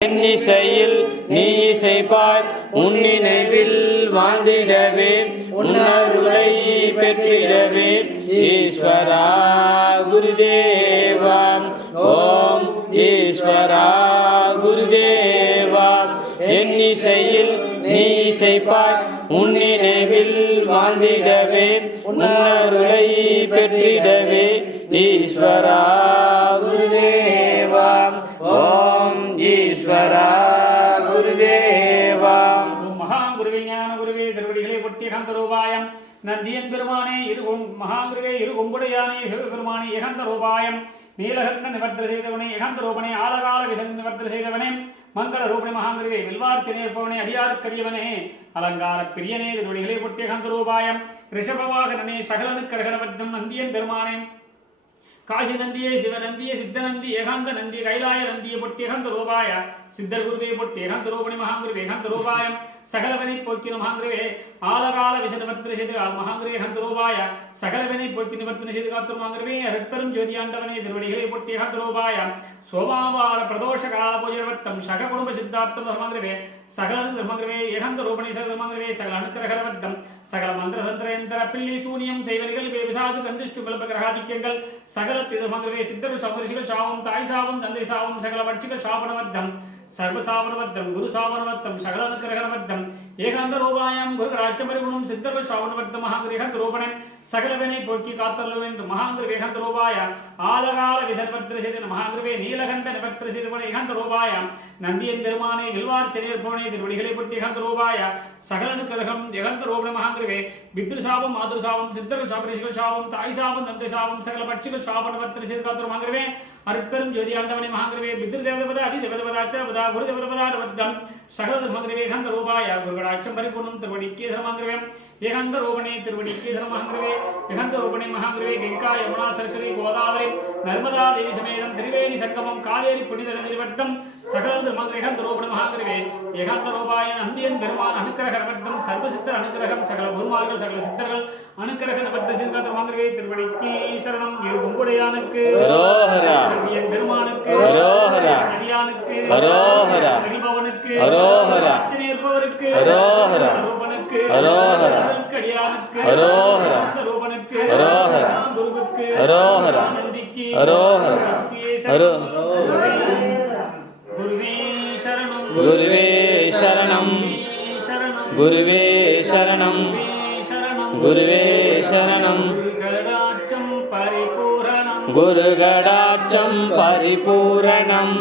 என்னிசையில் நீ இசைப்பாய் உன் நினைவில் வாழ்ந்திடவே உன்னருளை பெற்றிடவே ஈஸ்வரா குருதேவா ஓம் ஈஸ்வரா குருதேவா. என்னிசையில் நீ இசைப்பாய் உன் நினைவில் வாழ்ந்திடவே உன்னருளை பெற்றிடவே ஈஸ்வரா குருதேவா ஓம் ஈஸ்வரா குருதேவா. மகாகுருவே ஞான குருவே திருவடிகளை பொட்டி ஏகந்தரூபாயம் நந்தியன் பெருமானே மகாகுருவே இரு கொம்புடையானே சிவபெருமானே ஏகந்த ரூபாயம் நீலகண்ட நிவர்த்தனை செய்தவனே ஏகந்த ரூபனே ஆலகால விசன் நிவர்த்தனை செய்தவனே மங்கள ரூபனே மகாகுருவே வில்வார்ச்சனை ஏற்பவனே அடியாருக்கரியவனே அலங்கார பிரியனே திருவடிகளை பொட்டி ஏகந்த ரூபாயம் ரிஷபவாகனே சகலனுக்கரகணவர்த்தம் நந்தியன் பெருமானே காசி நந்தியே சிவநந்தியே சித்தநந்தி ஏகாந்த நந்தி கைலாய நந்தியை பொட்டி ஏகாந்த ரூபாய சித்தர் குருவே பொட்டி ஏகாந்த ரூபணி மகாங்குருவே ஏகாந்த ரூபாயம் சகலவனை போக்கின மகாங்குருவே ஆலகால விச நிவர்த்தனை செய்து மகாங்குருவே ஏகாந்த ரூபாய சகலவனை போக்கி நிவர்த்தனை செய்து காத்து மகாங்குருவே அருட்பெரும் ஜோதியாண்டவனே திருவடிகளை பொட்டி ஏகாந்த ரூபாய சோமாவார பிரதோஷ கால பூஜைவர்த்தம் சக குடும்ப சித்தார்த்தம் தர்மங்குருவே சகலனு தர்மங்குருவே ஏகாந்த ரூபணி சகல தர்மங்குருவே சகல அனுக்கிரகவர்த்தம் சகல மந்திர தந்திர பில்லி சூனியம் செய்வனிகள் விசாசு கந்திஷ்டு கல்ப கிரகாதித்யங்கள் சகல திருமங்குருவே சித்தர்கள் சமரிஷிகள் சாபம் தாய் சாபம் தந்தை சாபம் சகல பட்சிகள் சாபனவர்த்தம் சர்வசாபனவர்த்தம் குரு சாபனவர்த்தம் சகல அனுக்கிரகவர்த்தம் ஏகாந்த ரூபாயம் குரு ராஜ்யபரிகுணம் சித்தர்கள் சாபனவர்த்தம் மகாங்குரு ஏகாந்த ரூபணன் சகலவனை போக்கி காத்தல்ல வேண்டும் மகாங்குரு ஏகாந்த ரூபாய ஆலகால விசர்வர்த்தனை செய்த மகாங்குருவே நீலகண்ட நிவர்த்தனை செய்தவன ஏகாந்த ரூபாய நந்தியன் பெருமானே வில்வார்ச்சனை ஏற்பவனே திருவடிகளை பொட்டி ஏகாந்த ரூபாய சகல அனுக்கிரகம் ஏகாந்த ரூபண மகாங்குருவே பித்ரு சாபம் மாதுரு சாபம் சித்தர்கள் சாபரிஷிகள் சாபம் தாய் சாபம் தந்தை சாபம் சகல பட்சிகள் சாபனவர்த்தனை செய்து காத்தல் மகாங்குருவே அருட்பெரும் ஜோதி ஆண்டவனே மகாங்குருவே பித்ரு தேவதபத அதி தேவதபதாச்சரபதா குரு தேவதபதாரவத்தம் சகல மகாங்குருவே ஏகாந்த ரூபாய குருகடாட்சம் பரிபூர்ணம் திருவடிக்கே மகாங்குருவே ஏகாந்த ரூபணே திருவடிக்கே மகாங்குருவே ஏகாந்த ரூபணே மகாங்குருவே கங்கா யமுனா சரஸ்வதி கோதாவரி நர்மதா தேவி சமேதம் திரிவேணி சங்கமம் காவேரி புனித நிர்வட்டம் சகல மகாங்குரு ஏகாந்த ரூபண மகாங்குருவே ஏகாந்த ரூபாய நந்தியன் பெருமான் அனுக்கிரக நவர்த்தம் சர்வசித்தர் அனுக்கிரகம் சகல குருமார்கள் சகல சித்தர்கள் அனுக்கிரக நவர்த்த சிந்தாந்த மகாங்குருவே திருவடிக்கே சரணம் இரு கொம்புடையானுக்கு நந்தியன் பெருமானுக்கு அடியானுக்கு மகிழ்பவனுக்கு அர்ச்சனை இருப்பவருக்கு ரூபனுக்கு அடியானுக்கு ரூபனுக்கு குருவுக்கு நந்திக்கு குருவே சரணம் குருவே சரணம் குருவே சரணம் குருவே சரணம் குருகடாட்சம் பரிபூரணம் குருகடாட்சம் பரிபூரணம்